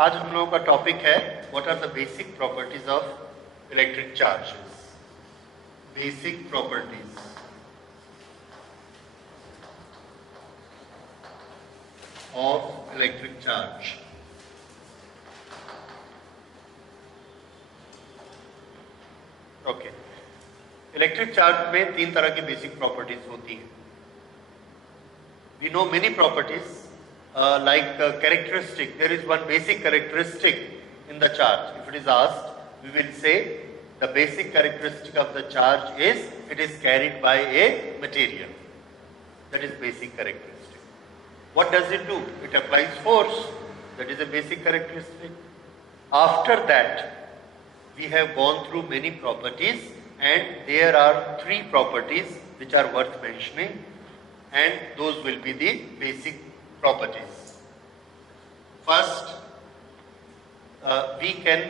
आज हम लोगों का टॉपिक है what are the basic properties of electric charges. Basic properties of electric charge. Okay, electric charge में तीन तरह की बेसिक प्रॉपर्टीज होती हैं। We know many properties like characteristic. There is one basic characteristic in the charge. If it is asked, we will say the basic characteristic of the charge is it is carried by a material. That is basic characteristic. What does it do? It applies force. That is a basic characteristic. After that, we have gone through many properties, and there are three properties which are worth mentioning, and those will be the basic properties. First, we can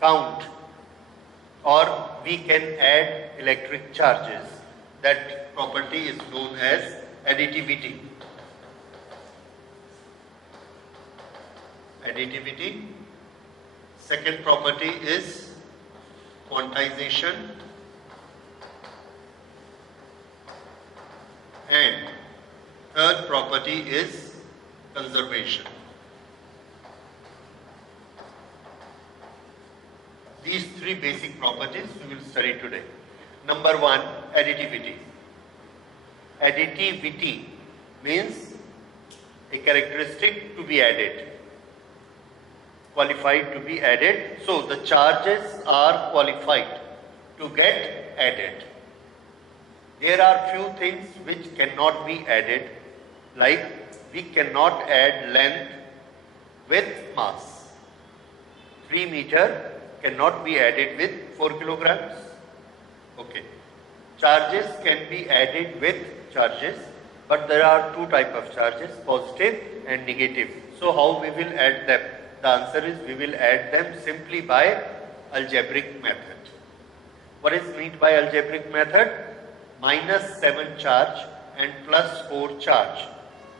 count or we can add electric charges. That property is known as additivity. Additivity. Second property is quantization, and third property is conservation. These three basic properties we will study today. Number one, additivity. Additivity means a characteristic to be added, qualified to be added. So the charges are qualified to get added. There are few things which cannot be added, like we cannot add length with mass. 3 meter cannot be added with 4 kilograms. Okay. Charges can be added with charges, but there are two types of charges, positive and negative. So how we will add them? The answer is we will add them simply by algebraic method. What is meant by algebraic method? -7 charge and +4 charge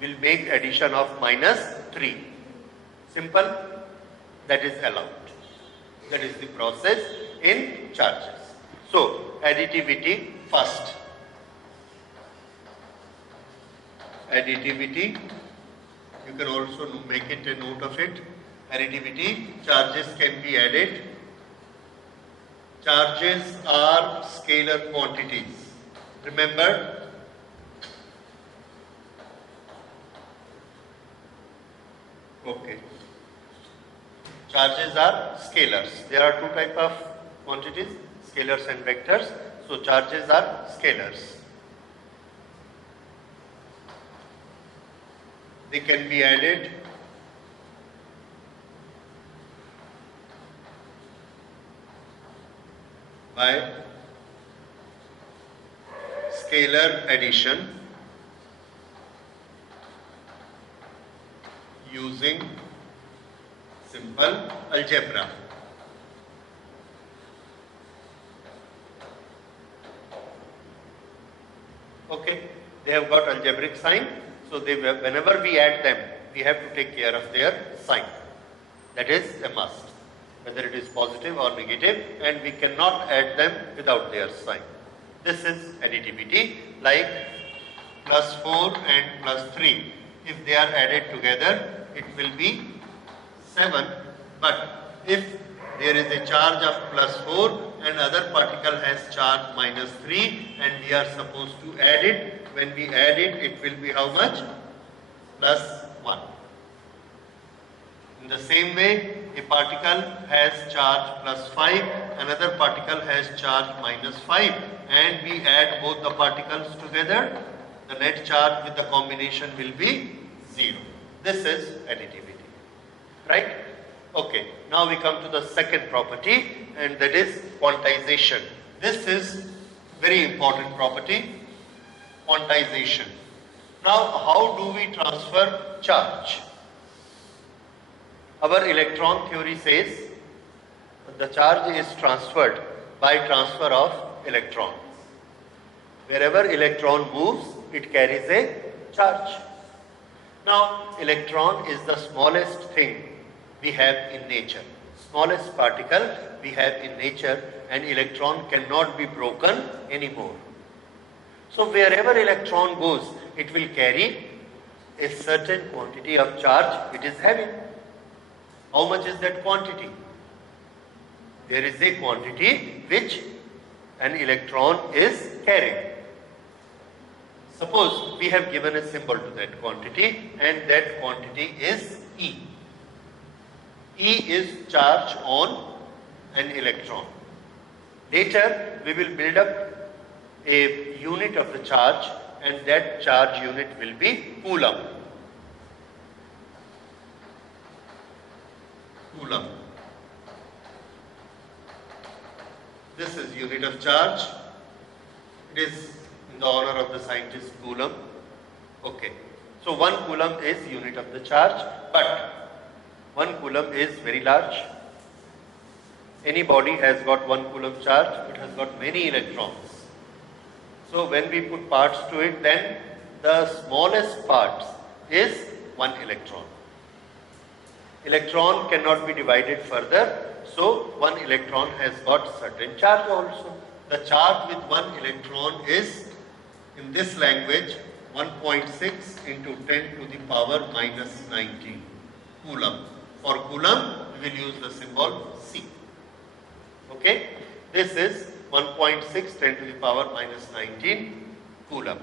will make addition of -3. Simple. That is allowed. That is the process in charges. So additivity first. Additivity, you can also make it a note of it. Additivity, charges can be added. Charges are scalar quantities. Remember, okay. Charges are scalars. There are two types of quantities, scalars and vectors. So charges are scalars. They can be added by scalar addition using simple algebra. Okay, they have got algebraic sign, so whenever we add them, we have to take care of their sign. That is a must, whether it is positive or negative, and we cannot add them without their sign. This is additivity, like +4 and +3. If they are added together, it will be 7. But if there is a charge of +4 and other particle has charge -3, and we are supposed to add it, when we add it, it will be how much? +1. In the same way, a particle has charge +5, another particle has charge -5, and we add both the particles together, the net charge with the combination will be 0. This is additivity, right? Okay, now we come to the second property, and that is quantization. This is very important property, quantization. Now, how do we transfer charge? Our electron theory says the charge is transferred by transfer of electrons. Wherever electron moves, it carries a charge. Now, electron is the smallest thing we have in nature. Smallest particle we have in nature, and electron cannot be broken anymore. So wherever electron goes, it will carry a certain quantity of charge it is having. How much is that quantity? There is a quantity which an electron is carrying. Suppose we have given a symbol to that quantity, and that quantity is E. E is charge on an electron. Later we will build up a unit of the charge, and that charge unit will be coulomb. Coulomb. This is unit of charge. It is in the honor of the scientist Coulomb. Okay. So 1 coulomb is unit of the charge, but 1 coulomb is very large. Any body has got 1 coulomb charge, it has got many electrons. So when we put parts to it, then the smallest part is 1 electron. Electron cannot be divided further, so 1 electron has got certain charge also. The charge with 1 electron is, in this language, 1.6 into 10 to the power minus 19 coulomb. For coulomb, we will use the symbol C. Okay? This is 1.6 10 to the power minus 19 coulomb.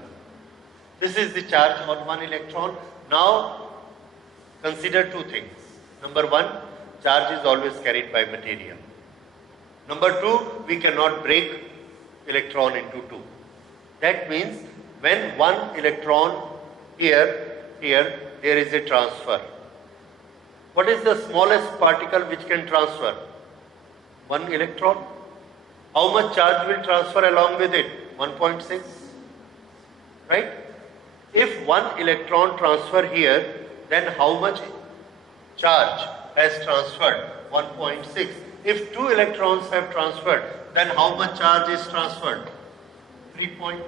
This is the charge on 1 electron. Now, consider 2 things. Number 1, charge is always carried by material. Number 2, we cannot break electron into 2. That means when 1 electron here, there is a transfer. What is the smallest particle which can transfer? 1 electron. How much charge will transfer along with it? 1.6. Right? If 1 electron transfer here, then how much charge has transferred? 1.6. If 2 electrons have transferred, then how much charge is transferred? 3.2.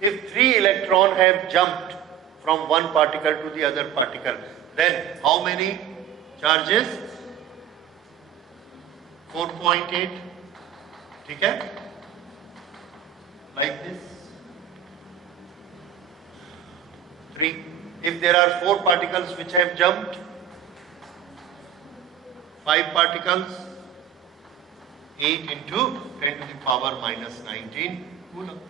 If 3 electrons have jumped from one particle to the other particle, then how many charges? 4.8. Okay? Like this. 3. If there are 4 particles which have jumped, 5 particles, 8 into 10 to the power minus 19 coulomb.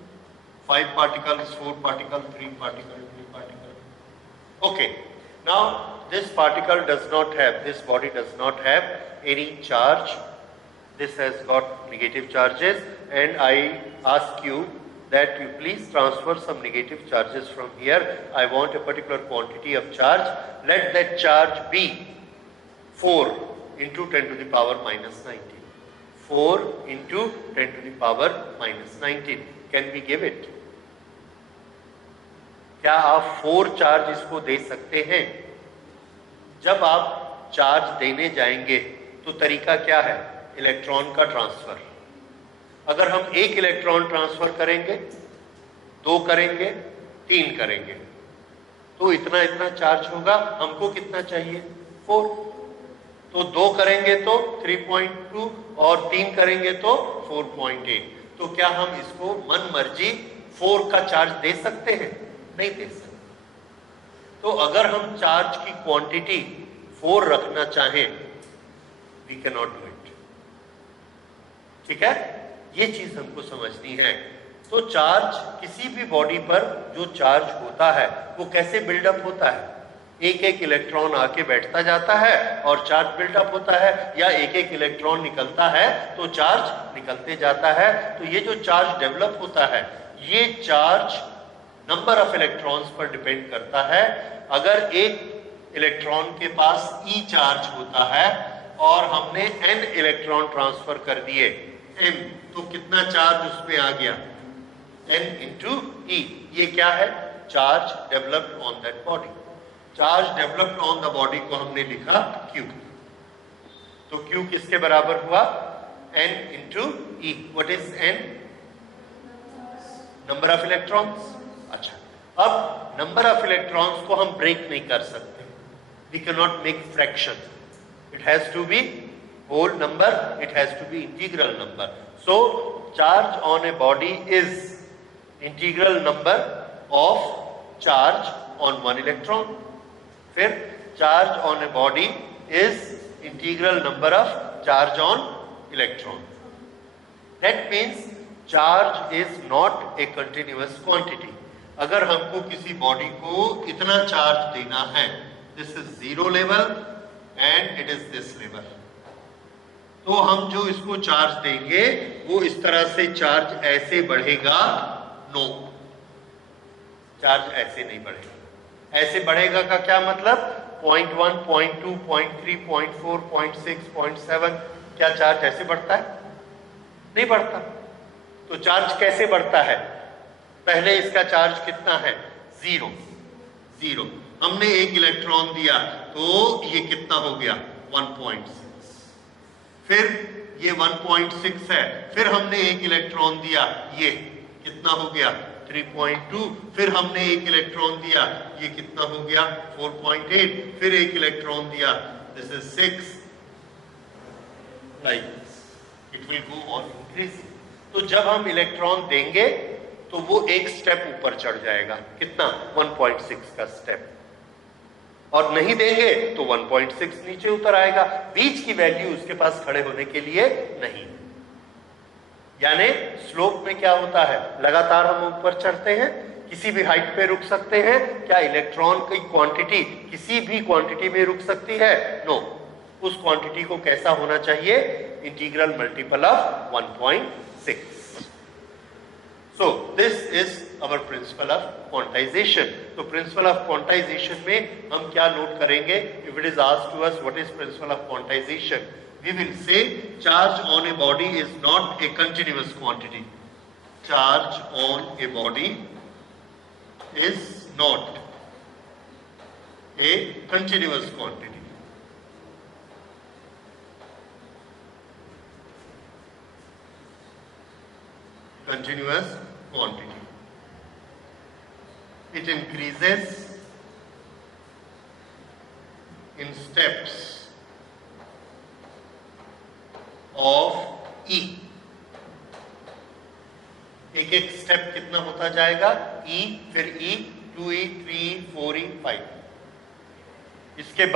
5 particles, 4 particles, 3 particles, 2 particles. Okay. Now this particle does not have, this body does not have any charge. This has got negative charges, and I ask you that you please transfer some negative charges from here. I want a particular quantity of charge. Let that charge be 4 into 10 to the power minus 19. 4 into 10 to the power minus 19. Can we give it? क्या आप 4 charge इसको दे सकते हैं? जब आप charge देने जाएंगे तो तरीका क्या है? इलेक्ट्रॉन का ट्रांसफर. अगर हम 1 इलेक्ट्रॉन ट्रांसफर करेंगे, 2 करेंगे, 3 करेंगे, तो इतना इतना चार्ज होगा. हमको कितना चाहिए? 4. तो 2 करेंगे तो 3.2 और 3 करेंगे तो 4.8. तो क्या हम इसको मन मर्जी 4 का चार्ज दे सकते हैं? नहीं दे सकते. तो अगर हम चार्ज की क्वांटिटी 4 रखना चाहें, we can not do it. ठीक है? ये चीज हमको समझनी है. तो चार्ज, किसी भी बॉडी पर जो चार्ज होता है वो कैसे बिल्डअप होता है? एक एक इलेक्ट्रॉन आके बैठता जाता है और चार्ज बिल्डअप होता है, या एक एक इलेक्ट्रॉन निकलता है तो चार्ज निकलते जाता है. तो ये जो चार्ज डेवलप होता है, ये चार्ज नंबर ऑफ इलेक्ट्रॉन्स पर डिपेंड करता है. अगर एक इलेक्ट्रॉन के पास E चार्ज होता है और हमने N इलेक्ट्रॉन ट्रांसफर कर दिए, M, तो कितना चार्ज उसमें आ गया? N into E. ये क्या है? Charge developed on that body. Charge developed on the body को हमने लिखा Q. तो Q किसके बराबर हुआ? N into E. What is N? Number of electrons. अच्छा, अब नंबर ऑफ इलेक्ट्रॉन्स को हम ब्रेक नहीं कर सकते. We can not make fraction. It has to be whole number, it has to be integral number. So charge on a body is integral number of charge on one electron. फिर charge on a body is integral number of charge on electron. That means charge is not a continuous quantity. अगर हमको किसी body को इतना charge देना है, this is zero level and it is this level, तो हम जो इसको चार्ज देंगे वो इस तरह से चार्ज ऐसे बढ़ेगा? नो, चार्ज ऐसे नहीं बढ़ेगा। ऐसे बढ़ेगा का क्या मतलब? 0.1, 0.2, 0.3, 0.4, 0.6, 0.7, क्या चार्ज ऐसे बढ़ता है? नहीं बढ़ता। तो चार्ज कैसे बढ़ता है? पहले इसका चार्ज कितना है? Zero, zero. हमने एक इलेक्ट्रॉन दिया तो ये कितना हो गया? 1.6। फिर ये 1.6 है, फिर हमने एक इलेक्ट्रॉन दिया, ये कितना हो गया? 3.2। फिर हमने एक इलेक्ट्रॉन दिया, ये कितना हो गया? 4.8। फिर एक इलेक्ट्रॉन दिया, this is 6, like it will go on increasing. तो जब हम इलेक्ट्रॉन देंगे तो वो एक स्टेप ऊपर चढ़ जाएगा, कितना? 1.6 का स्टेप, और नहीं देंगे तो 1.6 नीचे उतर आएगा। बीच की वैल्यू उसके पास खड़े होने के लिए नहीं। यानी स्लोप में क्या होता है? लगातार हम ऊपर चढ़ते हैं, किसी भी हाइट पे रुक सकते हैं। क्या इलेक्ट्रॉन की क्वांटिटी किसी भी क्वांटिटी में रुक सकती है? नो। उस क्वांटिटी को कैसा होना चाहिए? Integral multiple of 1.6। So this is our principle of quantization. तो principle of quantization में हम क्या नोट करेंगे? If it is asked to us what is principle of quantization, we will say charge on a body is not a continuous quantity. Charge on a body is not a continuous quantity. Continuous quantity. It increases in steps of E. एक एक step कितना होता जाएगा? E, फिर E, 2E, 3E, 4E, 5। इसके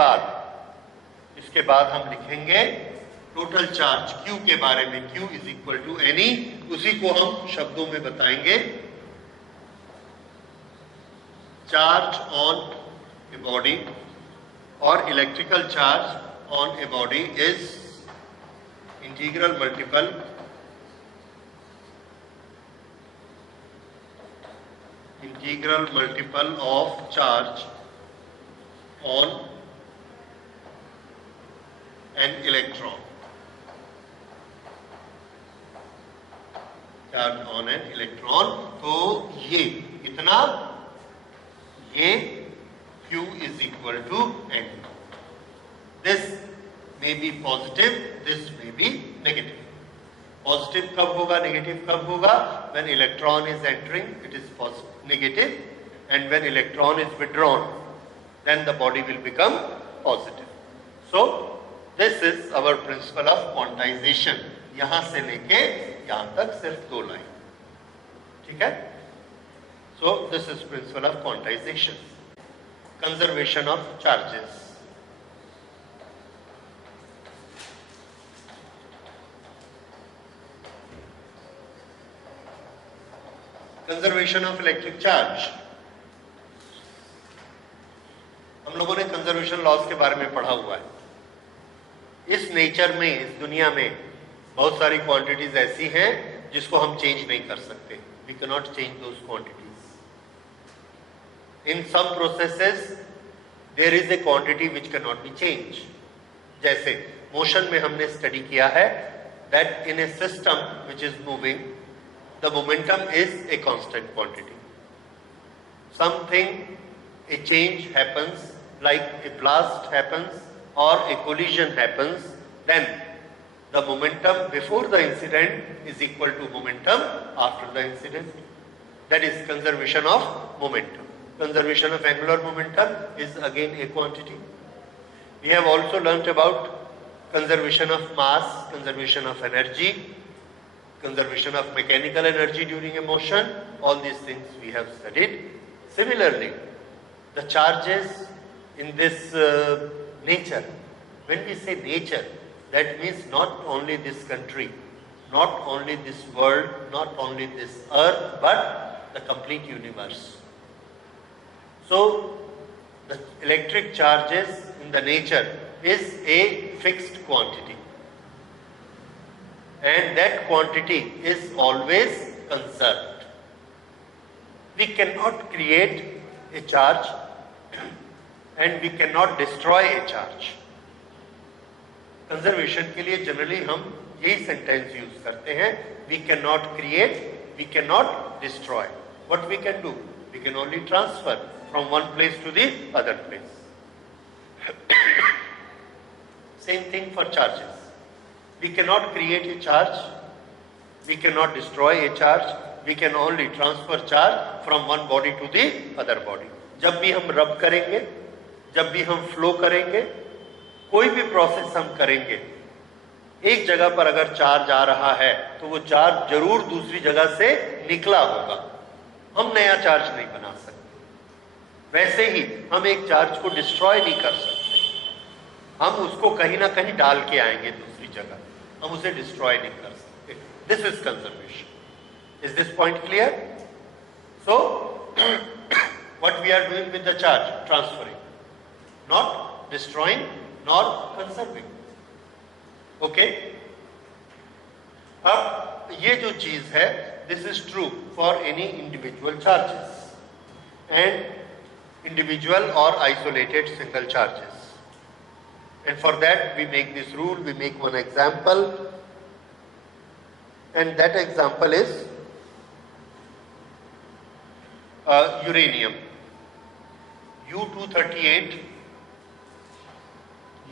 बाद हम लिखेंगे टोटल चार्ज Q के बारे में। Q is equal to any, उसी को हम शब्दों में बताएंगे। चार्ज ऑन ए बॉडी और electrical charge on a body is integral multiple of charge on an electron. Charge on an electron, तो ये इतना, ये Q is equal to N। This may be positive, this may be negative. Positive कब होगा, negative कब होगा? When electron is entering it is negative, and when electron is withdrawn then the body will become positive. So this is our principle of quantization. यहां से लेके यहां तक सिर्फ 2 लाइन, ठीक है? So this is principal of quantization. Conservation of charges. Conservation of electric charge. हम लोगों ने कंजर्वेशन लॉज के बारे में पढ़ा हुआ है। इस नेचर में, इस दुनिया में बहुत सारी क्वांटिटीज ऐसी हैं जिसको हम चेंज नहीं कर सकते। We can not change those quantities. In some processes there is a quantity which can not be change. जैसे मोशन में हमने स्टडी किया है that in a system which is moving the momentum is a constant quantity. Something, a change happens, like a blast happens or a collision happens, then the momentum before the incident is equal to momentum after the incident. That is conservation of momentum. Conservation of angular momentum is again a quantity. We have also learnt about conservation of mass, conservation of energy, conservation of mechanical energy during a motion, all these things we have studied. Similarly, the charges in this nature, when we say nature, that means not only this country, not only this world, not only this earth, but the complete universe. So, the electric charges in the nature is a fixed quantity. And that quantity is always conserved. We cannot create a charge and we cannot destroy a charge. Conservation के लिए generally हम यही sentence use करते हैं. We cannot create, we cannot destroy. What we can do? We can only transfer from one place to the other place. Same thing for charges. We cannot create a charge, we cannot destroy a charge, we can only transfer charge from one body to the other body. जब भी हम रब करेंगे, जब भी हम flow करेंगे, कोई भी प्रोसेस हम करेंगे, एक जगह पर अगर चार्ज आ रहा है तो वो चार्ज जरूर दूसरी जगह से निकला होगा. हम नया चार्ज नहीं बना सकते. वैसे ही हम एक चार्ज को डिस्ट्रॉय नहीं कर सकते. हम उसको कहीं ना कहीं डाल के आएंगे दूसरी जगह, हम उसे डिस्ट्रॉय नहीं कर सकते. This is conservation. Is this point clear? So what we are doing with the charge? Transferring, not destroying nor conserving. Okay, अब ये जो चीज है, this is true for any individual charges and individual और isolated single charges. And for that we make this rule, we make one example, and that example is uranium, U-238.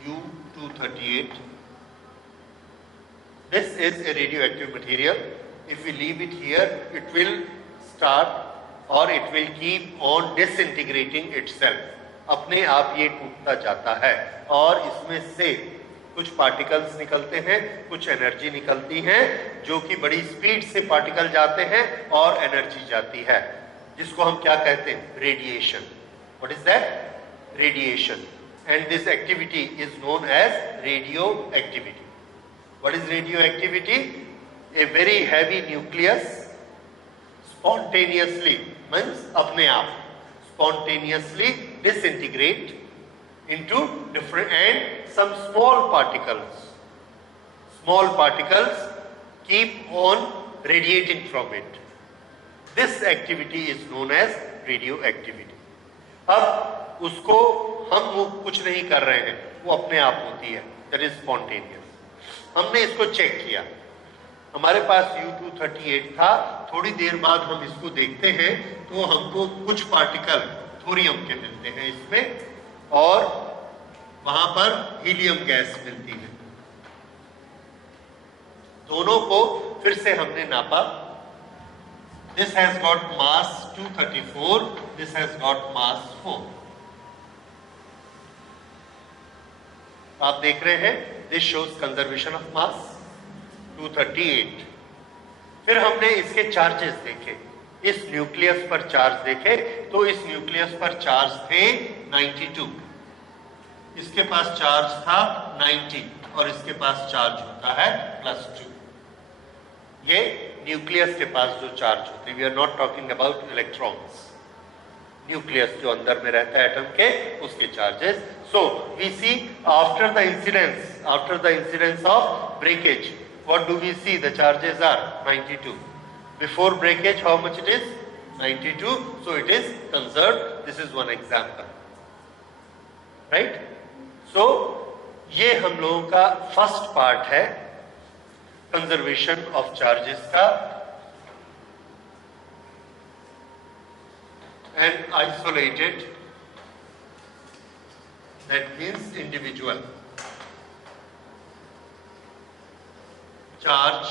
U-238. This is a radioactive material. If we leave it here, it will start or it will keep on disintegrating itself. अपने आप ये टूटता जाता है और इसमें से कुछ पार्टिकल्स निकलते हैं, कुछ एनर्जी निकलती है, जो कि बड़ी स्पीड से पार्टिकल जाते हैं और एनर्जी जाती है, जिसको हम क्या कहते हैं? Radiation. What is that? Radiation. And this activity is known as radio activity. What is radio activity? A very heavy nucleus spontaneously, means अपने आप spontaneously disintegrate into different, and some small particles keep on radiating from it. This activity is known as radioactivity. अब उसको हम कुछ नहीं कर रहे हैं, वो अपने आप होती है, that is spontaneous. हमने इसको चेक किया, हमारे पास U-238 था. थोड़ी देर बाद हम इसको देखते हैं तो हमको कुछ पार्टिकल थोरियम के मिलते हैं इसमें, और वहां पर हीलियम गैस मिलती है. दोनों को फिर से हमने नापा. This has got mass 234, this has got mass 4. आप देख रहे हैं, this shows conservation of mass 238. फिर हमने इसके चार्जेस देखे, इस न्यूक्लियस पर चार्ज देखे, तो इस न्यूक्लियस पर चार्ज थे 92, इसके पास चार्ज था 90 और इसके पास चार्ज होता है +2. ये न्यूक्लियस के पास जो चार्ज होते हैं, we are not talking about electrons. Nucleus जो अंदर में रहता है एटम के, उसके charges. So we see after the incidence of breakage, what do we see? The charges are 92. Before breakage, how much it is? 92. So it is conserved. This is one example. Right? So ये हम लोगों का first part है conservation of charges का. And isolated, that means individual charge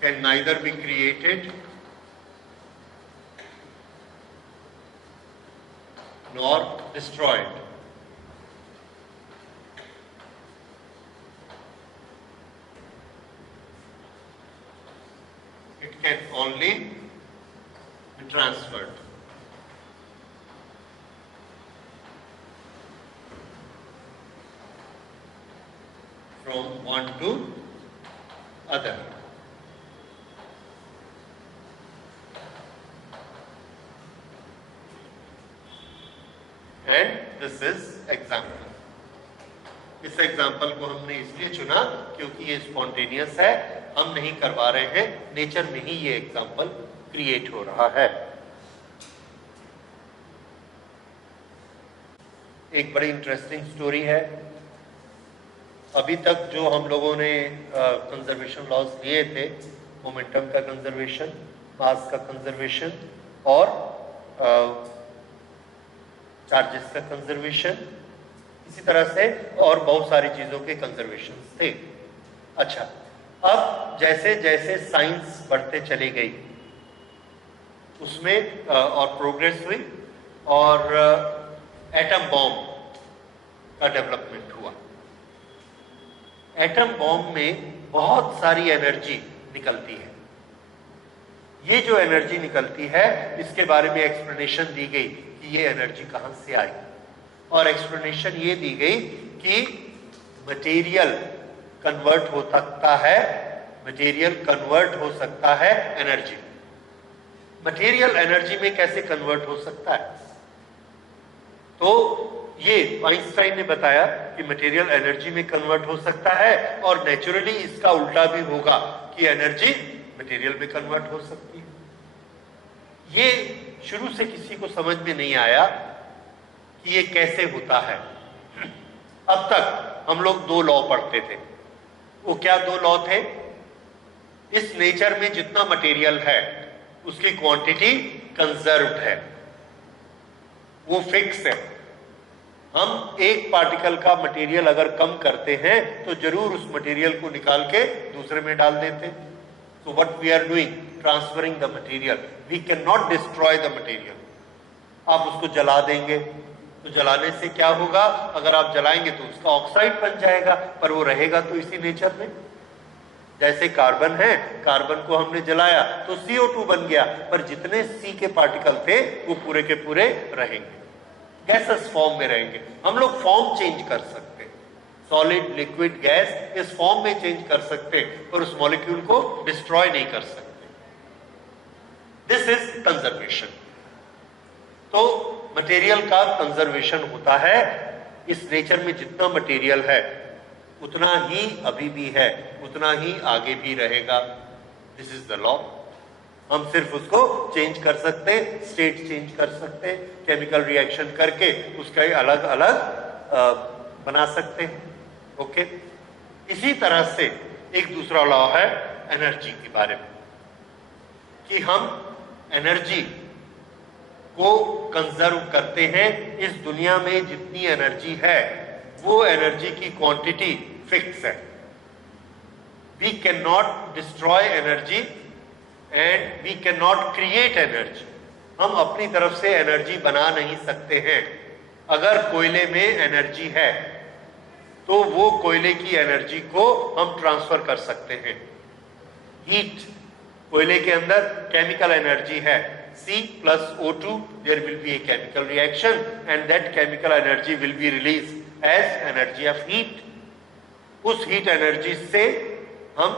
can neither be created nor destroyed. can only be transferred. From one to other. And this is example. इस example को हमने इसलिए चुना क्योंकि ये स्पॉन्टेनियस है, हम नहीं करवा रहे हैं, नेचर में ही ये एग्जाम्पल क्रिएट हो रहा है। एक बड़ी इंटरेस्टिंग स्टोरी है। अभी तक जो हम लोगों ने कंजर्वेशन लॉज लिए थे, मोमेंटम का कंजर्वेशन, मास का कंजर्वेशन और चार्जेस का कंजर्वेशन, इसी तरह से और बहुत सारी चीजों के कंजर्वेशन थे। अच्छा, अब जैसे जैसे साइंस बढ़ते चली गई उसमें और प्रोग्रेस हुई और एटम बॉम्ब का डेवलपमेंट हुआ। एटम बॉम्ब में बहुत सारी एनर्जी निकलती है। ये जो एनर्जी निकलती है इसके बारे में एक्सप्लेनेशन दी गई कि ये एनर्जी कहां से आई, और एक्सप्लेनेशन ये दी गई कि मटेरियल कन्वर्ट हो सकता है, मटेरियल कन्वर्ट हो सकता है एनर्जी। मटेरियल एनर्जी में कैसे कन्वर्ट हो सकता है? तो ये आइंस्टाइन ने बताया कि मटेरियल एनर्जी में कन्वर्ट हो सकता है, और नेचुरली इसका उल्टा भी होगा कि एनर्जी मटेरियल में कन्वर्ट हो सकती है। ये शुरू से किसी को समझ में नहीं आया कि ये कैसे होता है। अब तक हम लोग दो लॉ पढ़ते थे। वो क्या दो लॉ थे? इस नेचर में जितना मटेरियल है उसकी क्वांटिटी कंजर्व्ड है, वो फिक्स है। हम एक पार्टिकल का मटेरियल अगर कम करते हैं तो जरूर उस मटेरियल को निकाल के दूसरे में डाल देते। So what we are doing, transferring the material. We can not destroy the material. आप उसको जला देंगे तो जलाने से क्या होगा? अगर आप जलाएंगे तो उसका ऑक्साइड बन जाएगा, पर वो रहेगा तो इसी नेचर में। जैसे कार्बन है, कार्बन को हमने जलाया तो CO2 बन गया, पर जितने C के पार्टिकल थे वो पूरे के पूरे रहेंगे, गैसेस फॉर्म में रहेंगे। हम लोग फॉर्म चेंज कर सकते हैं, सॉलिड, लिक्विड, गैस, इस फॉर्म में चेंज कर सकते हैं, पर उस मॉलिक्यूल को डिस्ट्रॉय नहीं कर सकते। This is conservation. तो मटेरियल का कंजर्वेशन होता है। इस नेचर में जितना मटेरियल है उतना ही अभी भी है, उतना ही आगे भी रहेगा। This is the law. हम सिर्फ उसको चेंज कर सकते हैं, स्टेट चेंज कर सकते हैं, केमिकल रिएक्शन करके उसका अलग अलग बना सकते हैं। ओके, इसी तरह से एक दूसरा लॉ है एनर्जी के बारे में, कि हम एनर्जी को कंजर्व करते हैं। इस दुनिया में जितनी एनर्जी है वो एनर्जी की क्वांटिटी फिक्स है। We can not destroy energy and we can not create energy. हम अपनी तरफ से एनर्जी बना नहीं सकते हैं। अगर कोयले में एनर्जी है तो वो कोयले की एनर्जी को हम ट्रांसफर कर सकते हैं। हीट, कोयले के अंदर केमिकल एनर्जी है, C plus O2, there will be a chemical reaction and that chemical energy will be released as energy of heat. उस हीट एनर्जी से हम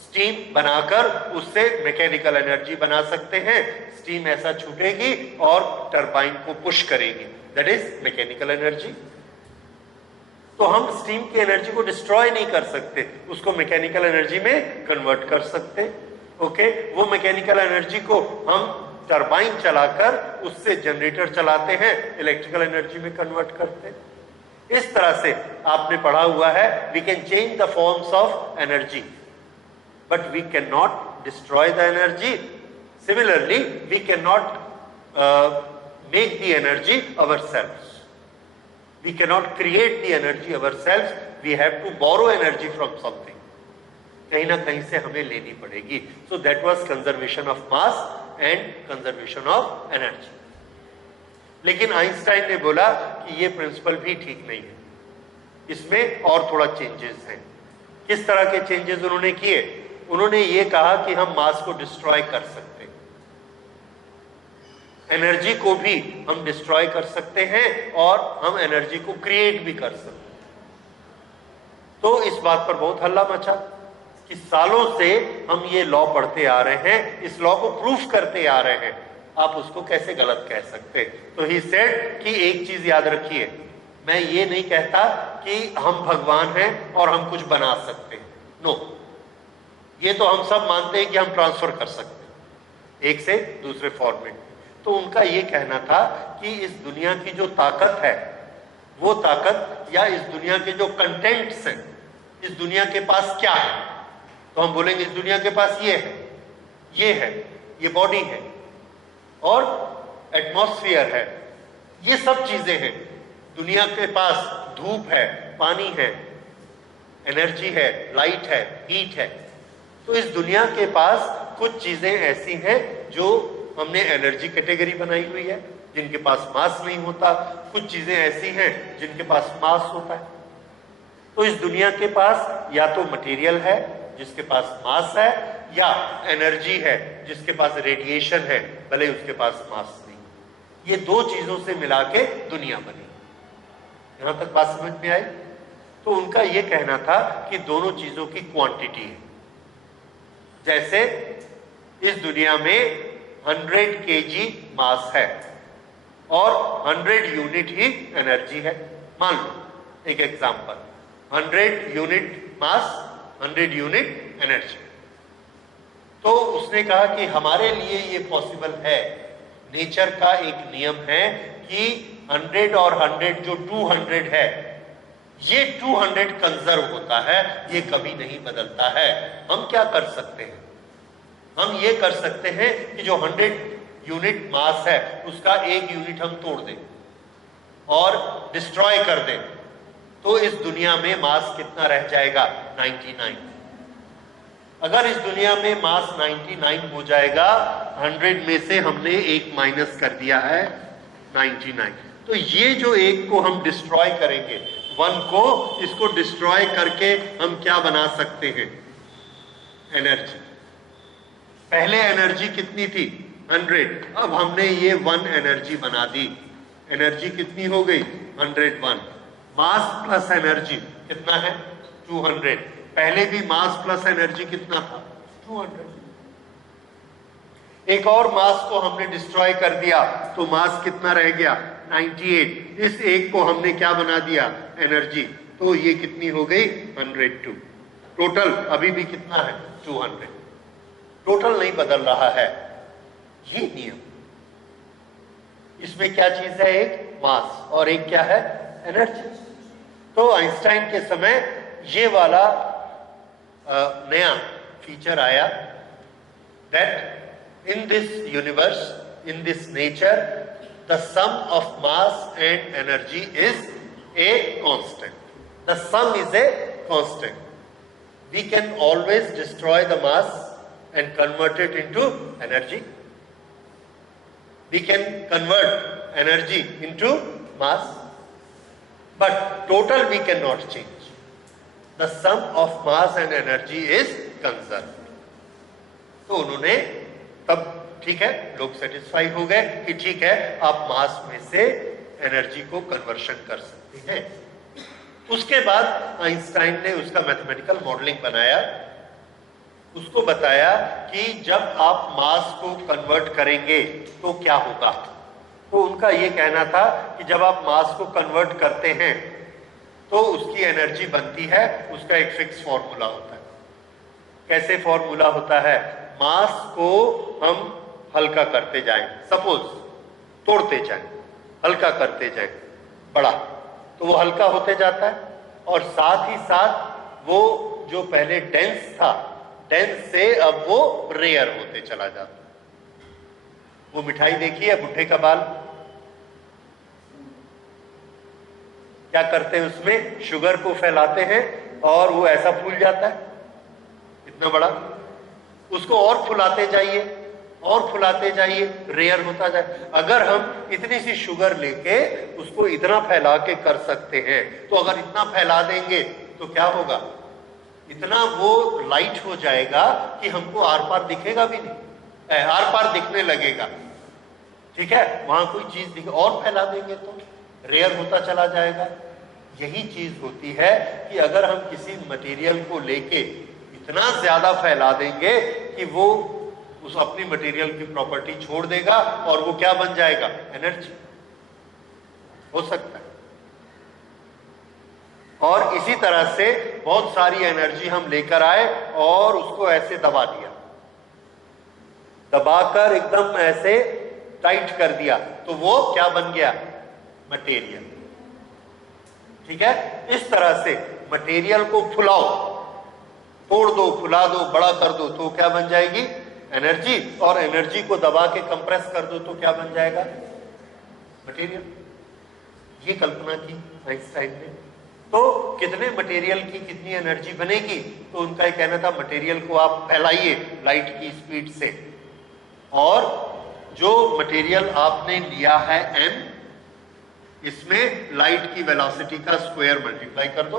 स्टीम बनाकर उससे मैकेनिकल एनर्जी बना सकते हैं। स्टीम ऐसा छूटेगी और टरबाइन को पुश करेगी, दैट इज मैकेनिकल एनर्जी। तो हम स्टीम की एनर्जी को डिस्ट्रॉय नहीं कर सकते, उसको मैकेनिकल एनर्जी में कन्वर्ट कर सकते। ओके, वो मैकेनिकल एनर्जी को हम टरबाइन चलाकर उससे जनरेटर चलाते हैं, इलेक्ट्रिकल एनर्जी में कन्वर्ट करते हैं। इस तरह से आपने पढ़ा हुआ है, we can change the forms of energy but we can not destroy the energy. Similarly we can not make the energy ourselves, we can not create the energy ourselves, we have to borrow energy from something. कहीं ना कहीं से हमें लेनी पड़ेगी। So that was conservation of mass and conservation of energy. लेकिन Einstein ने बोला कि ये प्रिंसिपल भी ठीक नहीं है, इसमें और थोड़ा चेंजेस हैं। किस तरह के चेंजेस उन्होंने किए? उन्होंने ये कहा कि हम मास को डिस्ट्रॉय कर सकते हैं, एनर्जी को भी हम डिस्ट्रॉय कर सकते हैं और हम एनर्जी को क्रिएट भी कर सकते हैं। तो इस बात पर बहुत हल्ला मचा कि सालों से हम ये लॉ पढ़ते आ रहे हैं, इस लॉ को प्रूफ करते आ रहे हैं, आप उसको कैसे गलत कह सकते? तो ही सेड कि एक चीज याद रखिए, मैं ये नहीं कहता कि हम भगवान हैं और हम कुछ बना सकते हैं, नो, ये तो हम सब मानते हैं कि हम ट्रांसफर कर सकते हैं एक से दूसरे फॉर्मेट। तो उनका ये कहना था कि इस दुनिया की जो ताकत है, वो ताकत या इस दुनिया के जो कंटेंट्स हैं, इस दुनिया के पास क्या है, तो हम बोलेंगे इस दुनिया के पास ये है, ये है, ये बॉडी है और एटमॉस्फेयर है, ये सब चीजें हैं। दुनिया के पास धूप है, पानी है, एनर्जी है, लाइट है, हीट है। तो इस दुनिया के पास कुछ चीजें ऐसी हैं जो हमने एनर्जी कैटेगरी बनाई हुई है, जिनके पास मास नहीं होता। कुछ चीजें ऐसी हैं जिनके पास मास होता है। तो इस दुनिया के पास या तो मटेरियल है जिसके पास मास है, या एनर्जी है जिसके पास रेडिएशन है, भले उसके पास मास नहीं। ये दो चीजों से मिला के दुनिया बनी। यहां तक बात समझ में आई? तो उनका यह कहना था कि दोनों चीजों की क्वांटिटी है। जैसे इस दुनिया में 100 kg मास है और 100 यूनिट ही एनर्जी है। मान लो एक example, 100 unit mass, 100 unit energy. तो उसने कहा कि हमारे लिए ये पॉसिबल है, नेचर का एक नियम है कि 100 और 100 जो 200 है, ये 200 कंजर्व होता है, ये कभी नहीं बदलता है। हम क्या कर सकते हैं? हम ये कर सकते हैं कि जो 100 यूनिट मास है उसका एक यूनिट हम तोड़ दें और डिस्ट्रॉय कर दें, तो इस दुनिया में मास कितना रह जाएगा? 99। अगर इस दुनिया में मास 99 हो जाएगा, 100 में से हमने एक माइनस कर दिया है 99। तो ये जो एक को हम डिस्ट्रॉय करेंगे, 1 को, इसको डिस्ट्रॉय करके हम क्या बना सकते हैं? एनर्जी। पहले एनर्जी कितनी थी? 100। अब हमने ये 1 एनर्जी बना दी। एनर्जी कितनी हो गई? 101। मास प्लस एनर्जी कितना है? 200। पहले भी मास प्लस एनर्जी कितना था? 200। एक और मास को हमने डिस्ट्रॉय कर दिया, तो मास कितना रह गया? 98। इस एक को हमने क्या बना दिया? एनर्जी। तो ये कितनी हो गई? 102। टोटल अभी भी कितना है? 200। टोटल नहीं बदल रहा है। ये नियम, इसमें क्या चीज है? एक मास और एक क्या है? एनर्जी। तो आइंस्टाइन के समय ये वाला नया फीचर आया, that in this universe, in this nature, the sum of mass and energy is a constant. The sum is a constant. We can always destroy the mass and convert it into energy. We can convert energy into mass, but total we cannot change. The sum of mass and energy is conserved. तो उन्होंने तब ठीक है, लोग satisfy हो गए कि ठीक है, आप मास में से एनर्जी को कन्वर्शन कर सकते हैं। उसके बाद आइंस्टाइन ने उसका मैथमेटिकल मॉडलिंग बनाया, उसको बताया कि जब आप मास को कन्वर्ट करेंगे तो क्या होगा। तो उनका यह कहना था कि जब आप मास को कन्वर्ट करते हैं तो उसकी एनर्जी बनती है, उसका एक फिक्स फॉर्मूला होता है। कैसे फॉर्मूला होता है? मास को हम हल्का करते जाएं, सपोज तोड़ते जाएं, हल्का करते जाएं, बड़ा, तो वो हल्का होते जाता है, और साथ ही साथ वो जो पहले डेंस था, डेंस से अब वो रेयर होते चला जाता है। वो मिठाई देखिए, बुढ़े का बाल, क्या करते हैं? उसमें शुगर को फैलाते हैं और वो ऐसा फूल जाता है, इतना बड़ा। उसको और फुलाते जाइए और फुलाते जाइए, रेयर होता जाए। अगर हम इतनी सी शुगर लेके उसको इतना फैला के कर सकते हैं, तो अगर इतना फैला देंगे तो क्या होगा? इतना वो लाइट हो जाएगा कि हमको आर पार दिखेगा भी नहीं, आर पार दिखने लगेगा। ठीक है, वहां कोई चीज दिखे और फैला देंगे तो रेयर होता चला जाएगा। यही चीज होती है कि अगर हम किसी मटेरियल को लेके इतना ज्यादा फैला देंगे कि वो उस अपनी मटेरियल की प्रॉपर्टी छोड़ देगा और वो क्या बन जाएगा, एनर्जी हो सकता है। और इसी तरह से बहुत सारी एनर्जी हम लेकर आए और उसको ऐसे दबा दिया, दबाकर एकदम ऐसे टाइट कर दिया, तो वो क्या बन गया, मटेरियल। ठीक है, इस तरह से मटेरियल को फुलाओ, तोड़ दो, फुला दो, बड़ा कर दो, तो क्या बन जाएगी, एनर्जी। और एनर्जी को दबा के कंप्रेस कर दो तो क्या बन जाएगा, मटेरियल। ये कल्पना की आइंस्टाइन ने। तो कितने मटेरियल की कितनी एनर्जी बनेगी, तो उनका ये कहना था मटेरियल को आप फैलाइए लाइट की स्पीड से, और जो मटेरियल आपने लिया है m, इसमें लाइट की वेलोसिटी का स्क्वायर मल्टीप्लाई कर दो।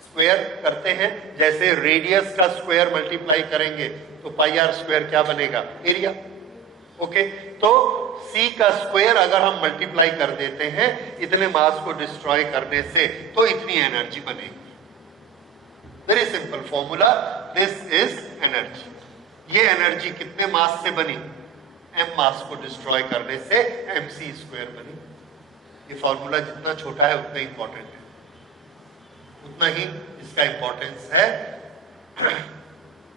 स्क्वायर करते हैं, जैसे रेडियस का स्क्वायर मल्टीप्लाई करेंगे तो पाई आर स्क्वायर क्या बनेगा, एरिया। ओके, तो c का स्क्वायर अगर हम मल्टीप्लाई कर देते हैं इतने मास को डिस्ट्रॉय करने से, तो इतनी एनर्जी बनेगी। Very simple formula, this is energy. ये एनर्जी कितने मास से बनी, m मास को डिस्ट्रॉय करने से mc स्क्वायर बनी। ये फॉर्मूला जितना छोटा है उतना इंपॉर्टेंट है, उतना ही इसका इंपॉर्टेंस है।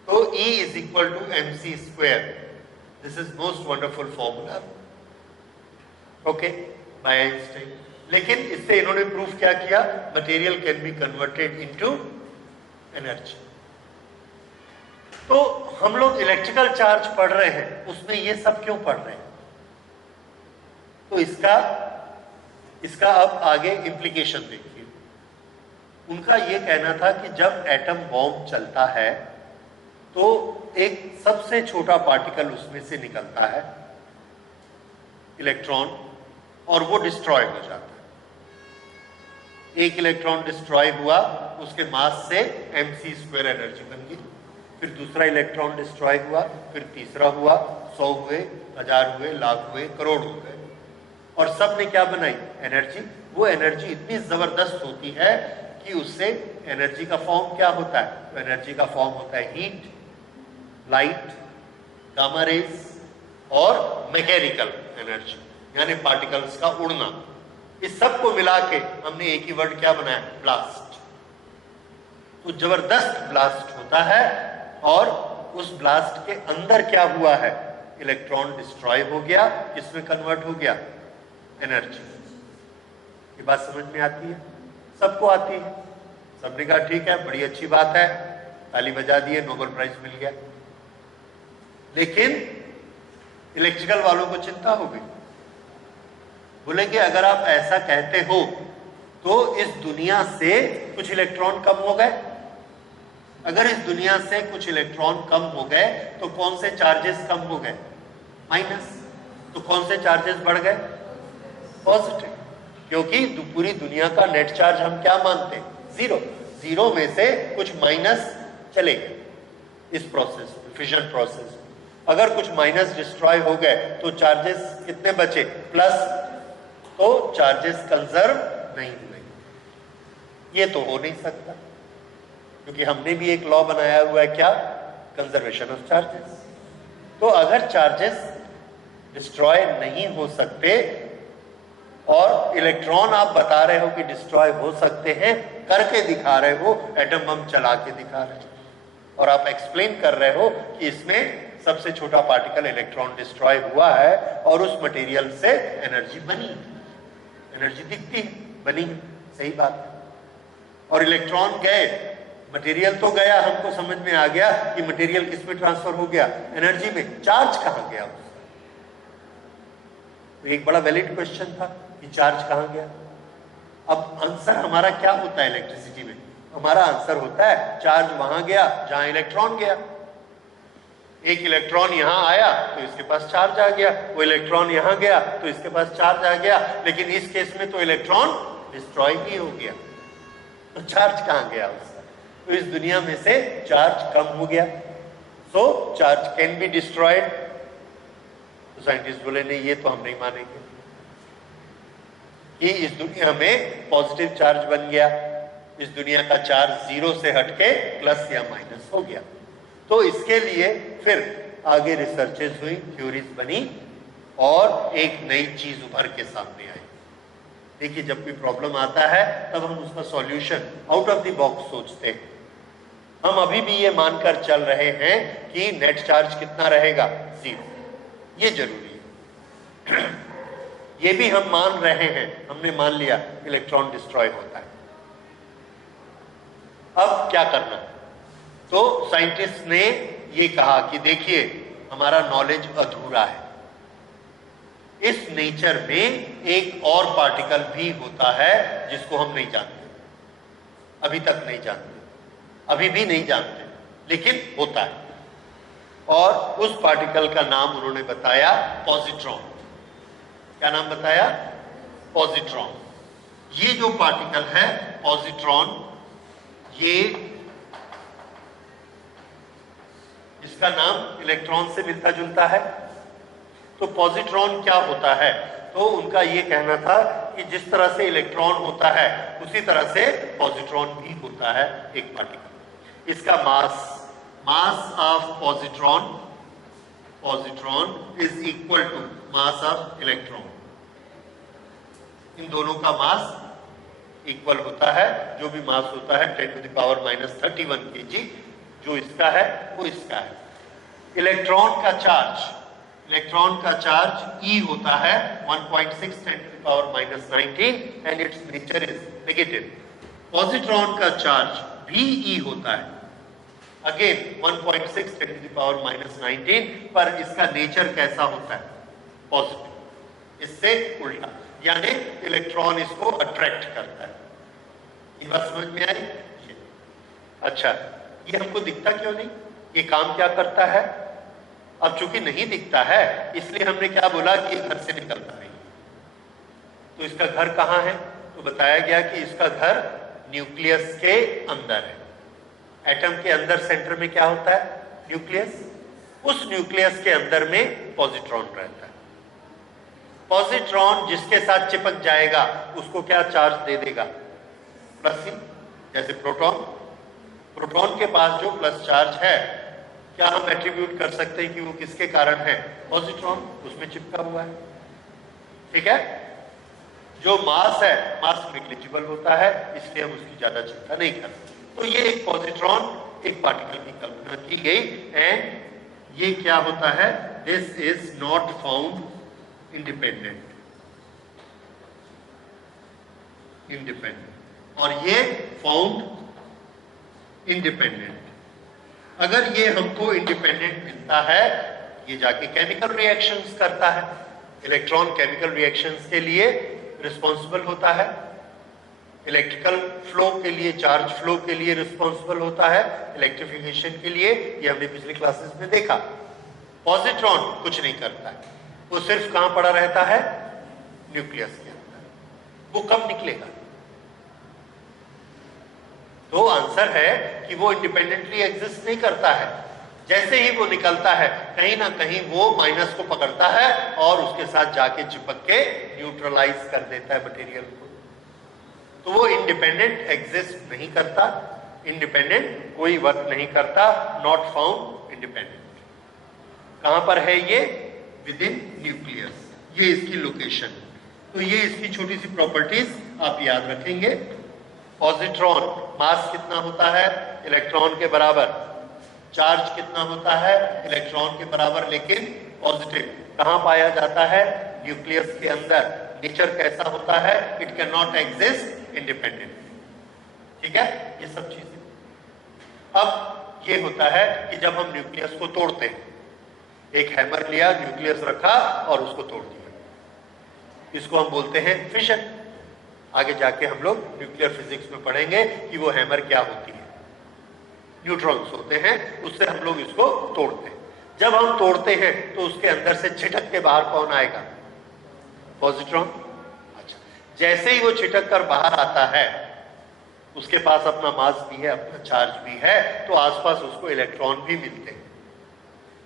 तो E is equal to mc square, this is most wonderful formula, okay, by Einstein. लेकिन इससे इन्होंने प्रूफ क्या किया, material can be converted into energy. तो हम लोग इलेक्ट्रिकल चार्ज पढ़ रहे हैं, उसमें ये सब क्यों पढ़ रहे हैं, तो इसका अब आगे इंप्लीकेशन देखिए। उनका ये कहना था कि जब एटम बॉम्ब चलता है तो एक सबसे छोटा पार्टिकल उसमें से निकलता है, इलेक्ट्रॉन, और वो डिस्ट्रॉय हो जाता है। एक इलेक्ट्रॉन डिस्ट्रॉय हुआ, उसके मास से mc स्क्वायर एनर्जी बन गई। फिर दूसरा इलेक्ट्रॉन डिस्ट्रॉय हुआ, फिर तीसरा हुआ, 100 हुए, 1000 हुए, लाख हुए, करोड़ हो गए, और सब ने क्या बनाई, एनर्जी। वो एनर्जी इतनी जबरदस्त होती है कि उससे एनर्जी का फॉर्म क्या होता है, तो एनर्जी का फॉर्म होता है हीट, लाइट, गामा रेज और मैकेनिकल एनर्जी, यानी पार्टिकल्स का उड़ना। इस सब को मिला के हमने एक ही वर्ड क्या बनाया, ब्लास्ट। तो जबरदस्त ब्लास्ट होता है, और उस ब्लास्ट के अंदर क्या हुआ है, इलेक्ट्रॉन डिस्ट्रॉय हो गया, किसमें कन्वर्ट हो गया, एनर्जी। ये बात समझ में आती है, सबको आती है। सबने कहा ठीक है, बड़ी अच्छी बात है, ताली बजा दिए, नोबेल प्राइज मिल गया। लेकिन इलेक्ट्रिकल वालों को चिंता हो गई, बोलेंगे अगर आप ऐसा कहते हो तो इस दुनिया से कुछ इलेक्ट्रॉन कम हो गए। अगर इस दुनिया से कुछ इलेक्ट्रॉन कम हो गए तो कौन से चार्जेस कम हो गए, माइनस। तो कौन से चार्जेस बढ़ गए, पॉजिटिव, क्योंकि पूरी दुनिया का नेट चार्ज हम क्या मानते हैं, जीरो। जीरो में से कुछ माइनस चले गए इस प्रोसेस, फिजन प्रोसेस। अगर कुछ माइनस डिस्ट्रॉय हो गए तो चार्जेस कितने बचे, प्लस, तो चार्जेस कंजर्व नहीं हुए। ये तो हो नहीं सकता, क्योंकि हमने भी एक लॉ बनाया हुआ है, क्या, कंजर्वेशन ऑफ चार्जेस। तो अगर चार्जेस डिस्ट्रॉय नहीं हो सकते और इलेक्ट्रॉन आप बता रहे हो कि डिस्ट्रॉय हो सकते हैं, करके दिखा रहे हो, एटम बम चला के दिखा रहे हो, और आप एक्सप्लेन कर रहे हो कि इसमें सबसे छोटा पार्टिकल इलेक्ट्रॉन डिस्ट्रॉय हुआ है और उस मटेरियल से एनर्जी बनी, एनर्जी दिखती है, बनी, सही बात है। और इलेक्ट्रॉन गए, मटेरियल तो गया, हमको समझ में आ गया कि मटेरियल किस में ट्रांसफर हो गया, एनर्जी में। चार्ज कहां गया उसका, तो एक बड़ा वैलिड क्वेश्चन था कि चार्ज कहां गया। अब आंसर हमारा क्या होता है इलेक्ट्रिसिटी में, हमारा आंसर होता है चार्ज वहां गया जहां इलेक्ट्रॉन गया। एक इलेक्ट्रॉन यहां आया तो इसके पास चार्ज आ गया, वो इलेक्ट्रॉन यहां गया तो इसके पास चार्ज आ गया। लेकिन इस केस में तो इलेक्ट्रॉन डिस्ट्रॉय ही हो गया, तो चार्ज कहां गया उसका? तो इस दुनिया में से चार्ज कम हो गया, सो चार्ज कैन बी डिस्ट्रॉयड। तो साइंटिस्ट बोले नहीं, ये तो हम नहीं मानेंगे कि इस दुनिया में पॉजिटिव चार्ज बन गया, इस दुनिया का चार्ज जीरो से हटके प्लस या माइनस हो गया। तो इसके लिए फिर आगे रिसर्चेस हुई, थ्योरीज बनी और एक नई चीज उभर के सामने आई। देखिए, जब कोई प्रॉब्लम आता है तब हम उसका solution out of the box सोचते हैं। हम अभी भी ये मानकर चल रहे हैं कि नेट चार्ज कितना रहेगा, जीरो, ये जरूरी है। ये भी हम मान रहे हैं, हमने मान लिया इलेक्ट्रॉन डिस्ट्रॉय होता है। अब क्या करना? तो साइंटिस्ट ने ये कहा कि देखिए, हमारा नॉलेज अधूरा है, इस नेचर में एक और पार्टिकल भी होता है जिसको हम नहीं जानते, अभी तक नहीं जानते, अभी भी नहीं जानते, लेकिन होता है। और उस पार्टिकल का नाम उन्होंने बताया पॉजिट्रॉन। क्या नाम बताया? पॉजिट्रॉन। ये जो पार्टिकल है पॉजिट्रॉन, ये इसका नाम इलेक्ट्रॉन से मिलता जुलता है। तो पॉजिट्रॉन क्या होता है? तो उनका ये कहना था कि जिस तरह से इलेक्ट्रॉन होता है उसी तरह से पॉजिट्रॉन भी होता है, एक पार्टिकल। इसका mass of positron is equal to mass of electron. इन दोनों का मास इक्वल होता है। जो भी मास होता है 10⁻³ kg, जो इसका है वो इसका है। इलेक्ट्रॉन का चार्ज E होता है 1.6 10⁻⁻19 and it's nature is negative. Positron का चार्ज भी E होता है, अगेन 1.6 10⁻⁻19, पर इसका नेचर कैसा होता है? पॉजिटिव। इससे उल्टा, यानी इलेक्ट्रॉन इसको अट्रैक्ट करता है। ये बात समझ में आई? अच्छा, ये हमको दिखता क्यों नहीं? ये काम क्या करता है? अब चूंकि नहीं दिखता है इसलिए हमने क्या बोला कि घर से निकलता नहीं। तो इसका घर कहां है? तो बताया गया कि इसका घर न्यूक्लियस के अंदर है। एटम के अंदर सेंटर में क्या होता है? न्यूक्लियस। उस न्यूक्लियस के अंदर में पॉजिट्रॉन रहता है। पॉजिट्रॉन जिसके साथ चिपक जाएगा उसको क्या चार्ज दे देगा? प्लस ही। जैसे प्रोटॉन के पास जो प्लस चार्ज है, क्या हम एट्रीब्यूट कर सकते हैं कि वो किसके कारण है? पॉजिट्रॉन उसमें चिपका हुआ है। ठीक है। जो मास है, मास नेग्लिजिबल होता है, इसलिए हम उसकी ज्यादा चिंता नहीं करते। तो ये एक पॉजिट्रॉन, एक पार्टिकल की कल्पना की गई। एंड ये क्या होता है? This is not found independent, और ये फाउंड इंडिपेंडेंट। अगर ये हमको इंडिपेंडेंट मिलता है, ये जाके केमिकल रिएक्शंस करता है। इलेक्ट्रॉन केमिकल रिएक्शंस के लिए रिस्पॉन्सिबल होता है, इलेक्ट्रिकल फ्लो के लिए, चार्ज फ्लो के लिए रिस्पॉन्सिबल होता है, इलेक्ट्रिफिकेशन के लिए। ये हमने पिछली क्लासेस में देखा। पॉजिट्रॉन कुछ नहीं करता है, वो सिर्फ कहां पड़ा रहता है? न्यूक्लियस के अंदर। वो कब निकलेगा? तो आंसर है कि वो इंडिपेंडेंटली एग्जिस्ट नहीं करता है। जैसे ही वो निकलता है, कहीं ना कहीं वो माइनस को पकड़ता है और उसके साथ जाके चिपक के न्यूट्रलाइज कर देता है मटेरियल को। तो वो इंडिपेंडेंट एग्जिस्ट नहीं करता, इंडिपेंडेंट कोई वर्क नहीं करता, नॉट फाउंड इंडिपेंडेंट। कहां पर है ये? With in nucleus. ये इसकी लोकेशन। तो ये इसकी छोटी सी प्रॉपर्टीज आप याद रखेंगे। पॉजिट्रॉन मास कितना होता है? इलेक्ट्रॉन के बराबर। चार्ज कितना होता है? इलेक्ट्रॉन के बराबर, लेकिन पॉजिटिव। कहां पाया जाता है? न्यूक्लियस के अंदर। नेचर कैसा होता है? It can not exist independent. ठीक है, ये सब चीजें। अब ये होता है कि जब हम न्यूक्लियस को तोड़ते हैं, एक हैमर लिया, न्यूक्लियस रखा और उसको तोड़ दिया, इसको हम बोलते हैं फिशन। आगे जाके हम लोग न्यूक्लियर फिजिक्स में पढ़ेंगे कि वो हैमर क्या होती है। न्यूट्रॉन्स होते हैं, उससे हम लोग इसको तोड़ते हैं। जब हम तोड़ते हैं तो उसके अंदर से छिटक के बाहर कौन आएगा? पॉजिट्रॉन। अच्छा, जैसे ही वो छिटक कर बाहर आता है उसके पास अपना मास भी है, अपना चार्ज भी है, तो आसपास उसको इलेक्ट्रॉन भी मिलते हैं।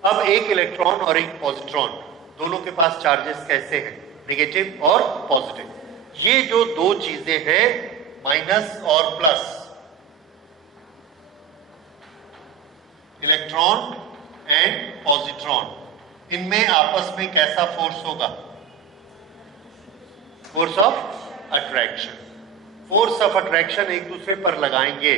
अब एक इलेक्ट्रॉन और एक पॉजिट्रॉन दोनों के पास चार्जेस कैसे हैं, नेगेटिव और पॉजिटिव। ये जो दो चीजें हैं माइनस और प्लस, इलेक्ट्रॉन एंड पॉजिट्रॉन, इनमें आपस में कैसा फोर्स होगा, force of attraction. Force of attraction एक दूसरे पर लगाएंगे,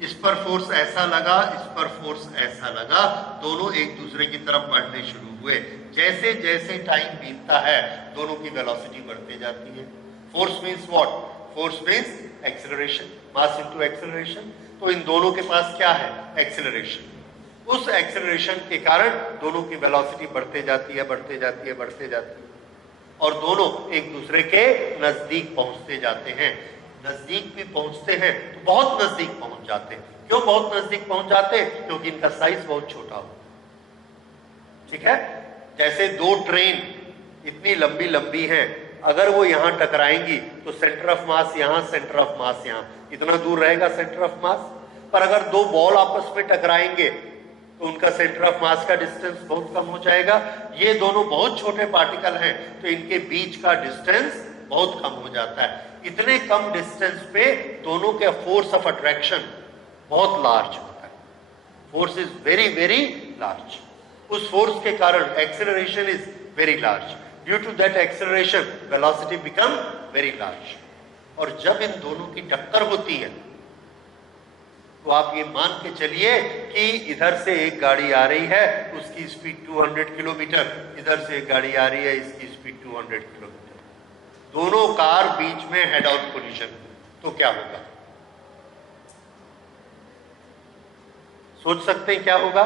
इस पर फोर्स ऐसा लगा, इस पर फोर्स ऐसा लगा, दोनों एक दूसरे की तरफ बढ़ने शुरू हुए। जैसे जैसे टाइम बीतता है दोनों की वेलोसिटी बढ़ती जाती है। Force means what, force means acceleration, mass into acceleration. तो इन दोनों के पास क्या है, एक्सेलरेशन। उस एक्सेलरेशन के कारण दोनों की वेलोसिटी बढ़ते जाती है, बढ़ते जाती है, बढ़ते जाती है, और दोनों एक दूसरे के नजदीक पहुंचते जाते हैं। नजदीक भी पहुंचते हैं तो बहुत नजदीक पहुंच जाते हैं। क्यों बहुत नजदीक पहुंच जाते हैं, क्योंकि इनका साइज बहुत छोटा हो। ठीक है, जैसे दो ट्रेन इतनी लंबी लंबी हैं, अगर वो यहां टकराएंगी तो सेंटर ऑफ मास यहां, सेंटर ऑफ मास यहां, इतना दूर रहेगा सेंटर ऑफ मास। पर अगर दो बॉल आपस में टकराएंगे तो उनका सेंटर ऑफ मास का डिस्टेंस बहुत कम हो जाएगा। ये दोनों बहुत छोटे पार्टिकल हैं तो इनके बीच का डिस्टेंस बहुत कम हो जाता है। इतने कम डिस्टेंस पे दोनों के फोर्स ऑफ अट्रैक्शन बहुत लार्ज होता है। Force is very very large. उस फोर्स के कारण acceleration is very large. Due to that acceleration velocity become very large. और जब इन दोनों की टक्कर होती है तो आप ये मान के चलिए कि इधर से एक गाड़ी आ रही है, उसकी स्पीड 200 किलोमीटर, इधर से एक गाड़ी आ रही है, इसकी स्पीड 200 किलोमीटर, दोनों कार बीच में हेड ऑन कोलिजन, तो क्या होगा, सोच सकते हैं क्या होगा?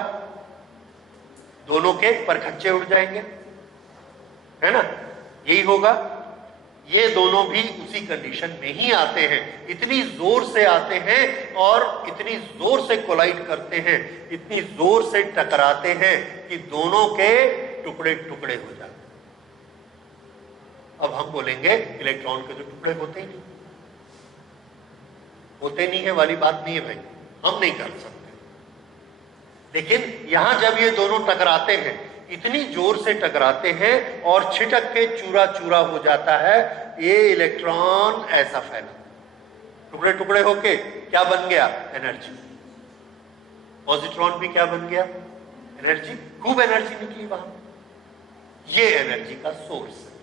दोनों के परखच्चे उड़ जाएंगे, है ना, यही होगा। ये दोनों भी उसी कंडीशन में ही आते हैं, इतनी जोर से आते हैं और इतनी जोर से कोलाइड करते हैं, इतनी जोर से टकराते हैं कि दोनों के टुकड़े टुकड़े हो जाते हैं। अब हम बोलेंगे इलेक्ट्रॉन के तो टुकड़े होते ही नहीं, होते नहीं है वाली बात नहीं है भाई, हम नहीं कर सकते। लेकिन यहां जब ये दोनों टकराते हैं, इतनी जोर से टकराते हैं और छिटक के चूरा चूरा हो जाता है, ये इलेक्ट्रॉन ऐसा फैला, टुकड़े टुकड़े होके क्या बन गया, एनर्जी। पॉजिट्रॉन भी क्या बन गया, एनर्जी, खूब एनर्जी निकली वहां, ये एनर्जी का सोर्स है।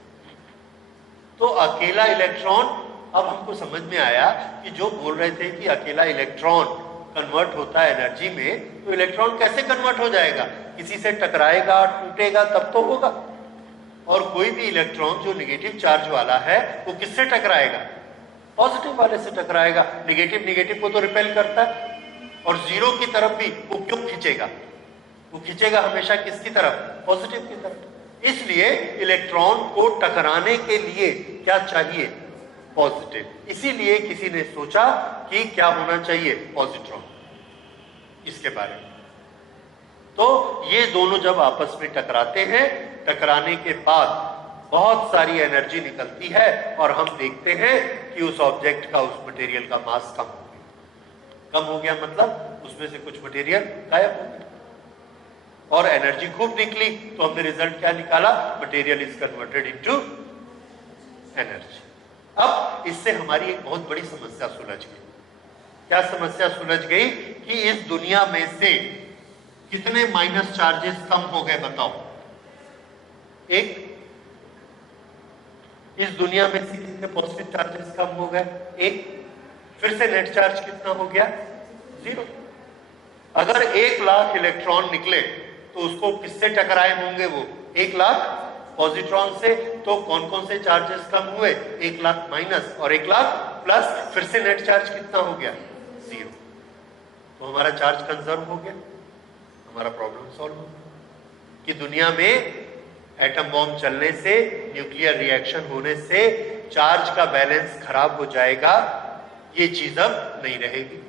तो अकेला इलेक्ट्रॉन, अब हमको समझ में आया कि जो बोल रहे थे कि अकेला इलेक्ट्रॉन कन्वर्ट होता है एनर्जी में, तो इलेक्ट्रॉन कैसे कन्वर्ट हो जाएगा, किसी से टकराएगा, टूटेगा तब तो होगा। और कोई भी इलेक्ट्रॉन जो नेगेटिव चार्ज वाला है वो किससे टकराएगा, पॉजिटिव वाले से टकराएगा। नेगेटिव नेगेटिव को तो रिपेल करता है, और जीरो की तरफ भी वो क्यों खींचेगा, वो खींचेगा हमेशा किसकी तरफ, पॉजिटिव की तरफ। इसलिए इलेक्ट्रॉन को टकराने के लिए क्या चाहिए, पॉजिटिव। इसीलिए किसी ने सोचा कि क्या होना चाहिए, पॉजिट्रॉन, इसके बारे में। तो ये दोनों जब आपस में टकराते हैं, टकराने के बाद बहुत सारी एनर्जी निकलती है और हम देखते हैं कि उस ऑब्जेक्ट का, उस मटेरियल का मास कम हो गया। कम हो गया मतलब उसमें से कुछ मटेरियल गायब हो गया और एनर्जी खूब निकली, तो हमने रिजल्ट क्या निकाला, material is converted into energy. अब इससे हमारी एक बहुत बड़ी समस्या सुलझ गई। क्या समस्या सुलझ गई कि इस दुनिया में से कितने माइनस चार्जेस कम हो गए, बताओ, एक। इस दुनिया में से कितने पॉजिटिव चार्जेस कम हो गए, एक। फिर से नेट चार्ज कितना हो गया, 0। अगर 1,00,000 इलेक्ट्रॉन निकले तो उसको किससे टकराए होंगे, वो 1,00,000 पॉजिट्रॉन से। तो कौन कौन से चार्जेस कम हुए, 1,00,000 माइनस और 1,00,000 प्लस, फिर से नेट चार्ज कितना हो गया, 0। तो हमारा चार्ज कंजर्व हो गया, हमारा प्रॉब्लम सॉल्व हो गया कि दुनिया में एटम बॉम्ब चलने से, न्यूक्लियर रिएक्शन होने से चार्ज का बैलेंस खराब हो जाएगा, ये चीज अब नहीं रहेगी।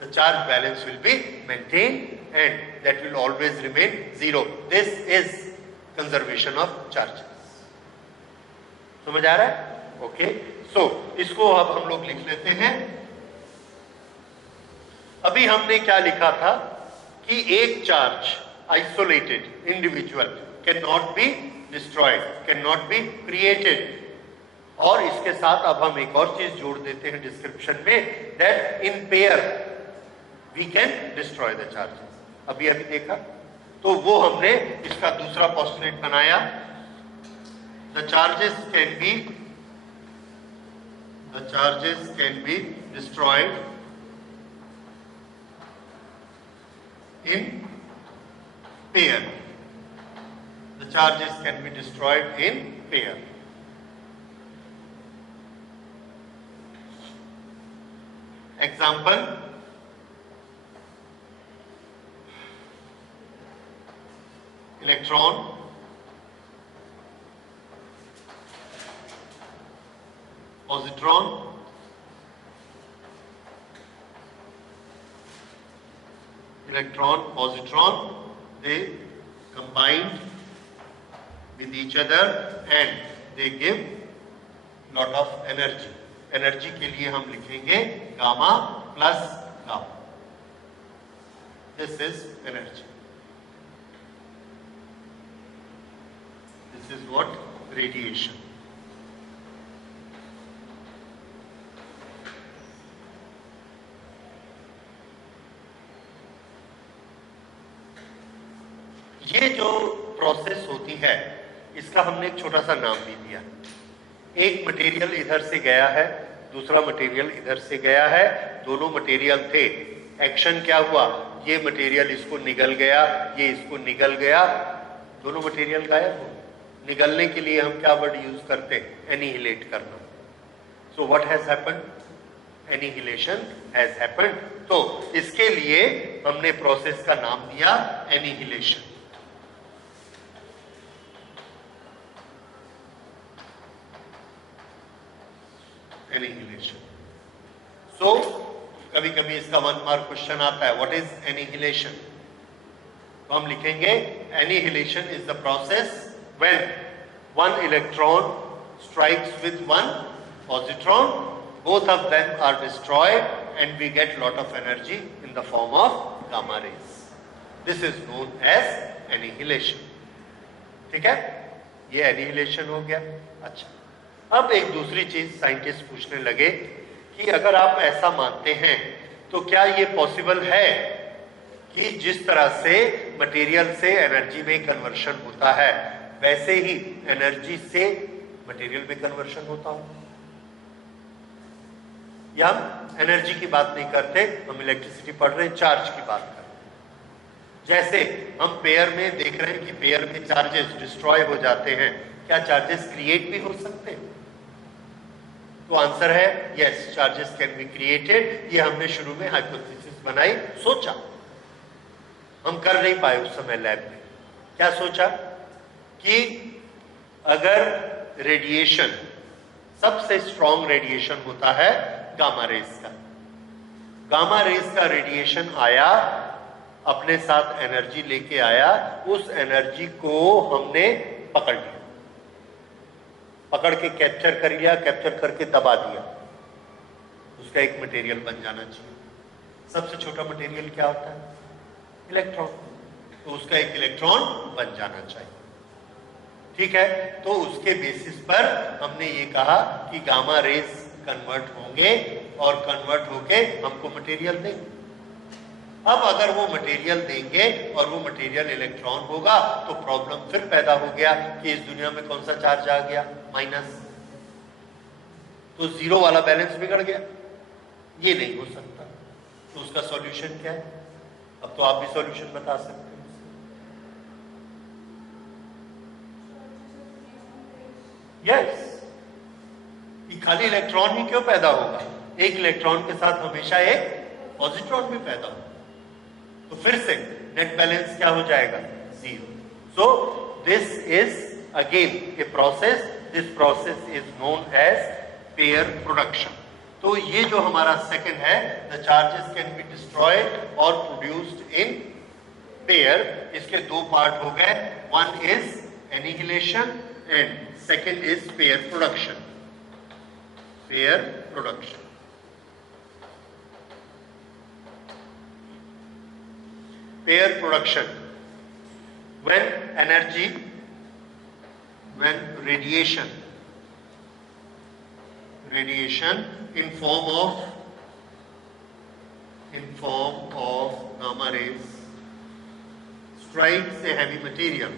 The charge balance will be maintain and that will always remain 0। This is conservation of charges. समझ आ रहा है? ओके, सो इसको अब हम लोग लिख लेते हैं। अभी हमने क्या लिखा था कि एक charge isolated individual can not be destroyed, can not be created. और इसके साथ अब हम एक और चीज जोड़ देते हैं डिस्क्रिप्शन में, that in pair we can destroy the charges. अभी देखा, तो वो हमने इसका दूसरा पोस्टुलेट बनाया, the charges can be destroyed in pair, the charges can be destroyed in pair. Example, electron, positron, electron, positron, they combined with each other and they give lot of energy. Energy के लिए हम लिखेंगे gamma plus gamma, this is energy, this is what radiation. ये जो process होती है इसका हमने एक छोटा सा नाम भी दिया। एक मटेरियल इधर से गया है, दूसरा मटेरियल इधर से गया है, दोनों मटेरियल थे, एक्शन क्या हुआ, ये मटेरियल इसको निगल गया, ये इसको निगल गया, दोनों मटेरियल गायब हो। निगलने के लिए हम क्या वर्ड यूज करते हैं, एनिहिलेट करना। So what has happened, annihilation has happened. तो इसके लिए हमने प्रोसेस का नाम दिया एनिहिलेशन। एनिहिलेशन। सो कभी कभी इसका 1 मार्क क्वेश्चन आता है, व्हाट इज एनिहिलेशन? तो हम लिखेंगे annihilation is the process when one electron strikes with one positron, both of them are destroyed and we get lot of energy in the form of gamma rays. This is known as annihilation. ठीक है, ये annihilation हो गया। अच्छा, अब एक दूसरी चीज साइंटिस्ट पूछने लगे कि अगर आप ऐसा मानते हैं तो क्या ये पॉसिबल है कि जिस तरह से मटेरियल से एनर्जी में कन्वर्शन होता है वैसे ही एनर्जी से मटेरियल में कन्वर्शन होता हो? या हम एनर्जी की बात नहीं करते, हम इलेक्ट्रिसिटी पढ़ रहे हैं, चार्ज की बात करते हैं। जैसे हम पेयर में देख रहे हैं कि पेयर में चार्जेस डिस्ट्रॉय हो जाते हैं, क्या चार्जेस क्रिएट भी हो सकते हैं? तो आंसर है yes, charges can be created. ये हमने शुरू में हाइपोथेसिस बनाई, सोचा, हम कर नहीं पाए उस समय लैब में। क्या सोचा कि अगर रेडिएशन, सबसे स्ट्रॉन्ग रेडिएशन होता है गामा रेस का, गामा रेस का रेडिएशन आया, अपने साथ एनर्जी लेके आया, उस एनर्जी को हमने पकड़ लिया, पकड़ के कैप्चर कर लिया, कैप्चर करके दबा दिया, उसका एक मटेरियल बन जाना चाहिए। सबसे छोटा मटेरियल क्या होता है? इलेक्ट्रॉन। तो उसका एक इलेक्ट्रॉन बन जाना चाहिए। ठीक है, तो उसके बेसिस पर हमने ये कहा कि गामा रेस कन्वर्ट होंगे और कन्वर्ट होके हमको मटेरियल देंगे। अब अगर वो मटेरियल देंगे और वो मटेरियल इलेक्ट्रॉन होगा तो प्रॉब्लम फिर पैदा हो गया कि इस दुनिया में कौन सा चार्ज आ गया? माइनस। तो जीरो वाला बैलेंस बिगड़ गया, ये नहीं हो सकता। तो उसका सॉल्यूशन क्या है? अब तो आप भी सॉल्यूशन बता सकते हैं। यस, कि खाली इलेक्ट्रॉन ही क्यों पैदा होगा? एक इलेक्ट्रॉन के साथ हमेशा एक पॉजिट्रॉन भी पैदा होगा, तो फिर से नेट बैलेंस क्या हो जाएगा? Zero. So this is again a process, this process is known as pair production. तो ये जो हमारा सेकंड है, the charges can be destroyed और प्रोड्यूस्ड इन पेयर, इसके दो पार्ट हो गए, one is annihilation and second is pair production. Pair production. pair production, when radiation in form of gamma rays strikes a heavy material,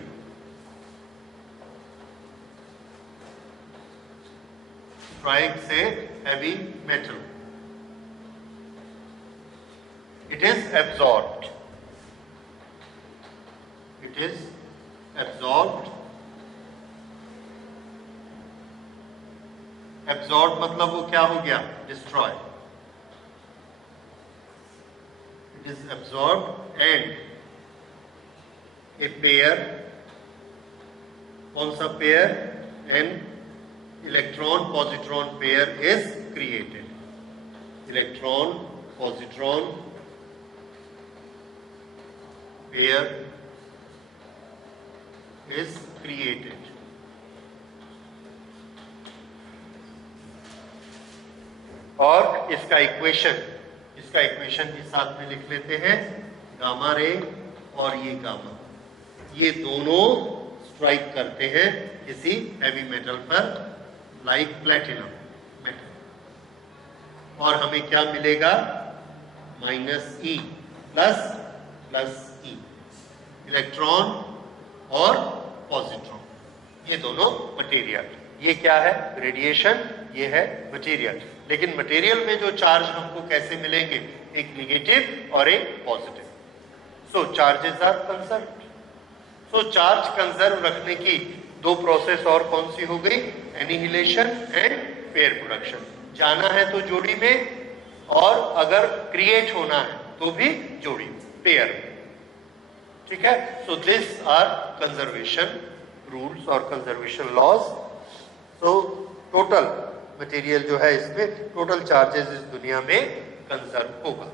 it is absorbed. Absorbed मतलब वो क्या हो गया? Destroy. It is absorbed and a pair, कौन सा pair? An electron-positron pair is created. Electron-positron pair is created. और इसका equation के साथ में लिख लेते हैं, गामा रे और ये गामा, ये दोनों स्ट्राइक करते हैं किसी हैवी मेटल पर, लाइक प्लेटिनम मेटल, और हमें क्या मिलेगा? -E प्लस E, इलेक्ट्रॉन और पॉजिट्रॉन, ये दोनों मटेरियल। ये क्या है? रेडिएशन, ये है मटेरियल। लेकिन मटेरियल में जो चार्ज हमको कैसे मिलेंगे? एक नेगेटिव और एक positive. So charges are conserved. So charge conserve रखने की दो प्रोसेस और कौन सी हो गई? Annihilation and pair production. जाना है तो जोड़ी में, और अगर क्रिएट होना है तो भी जोड़ी में, पेयर में। ठीक है? So this are conservation rules और conservation laws. So total material जो है, इसमें टोटल चार्जेस इस दुनिया में कंजर्व होगा।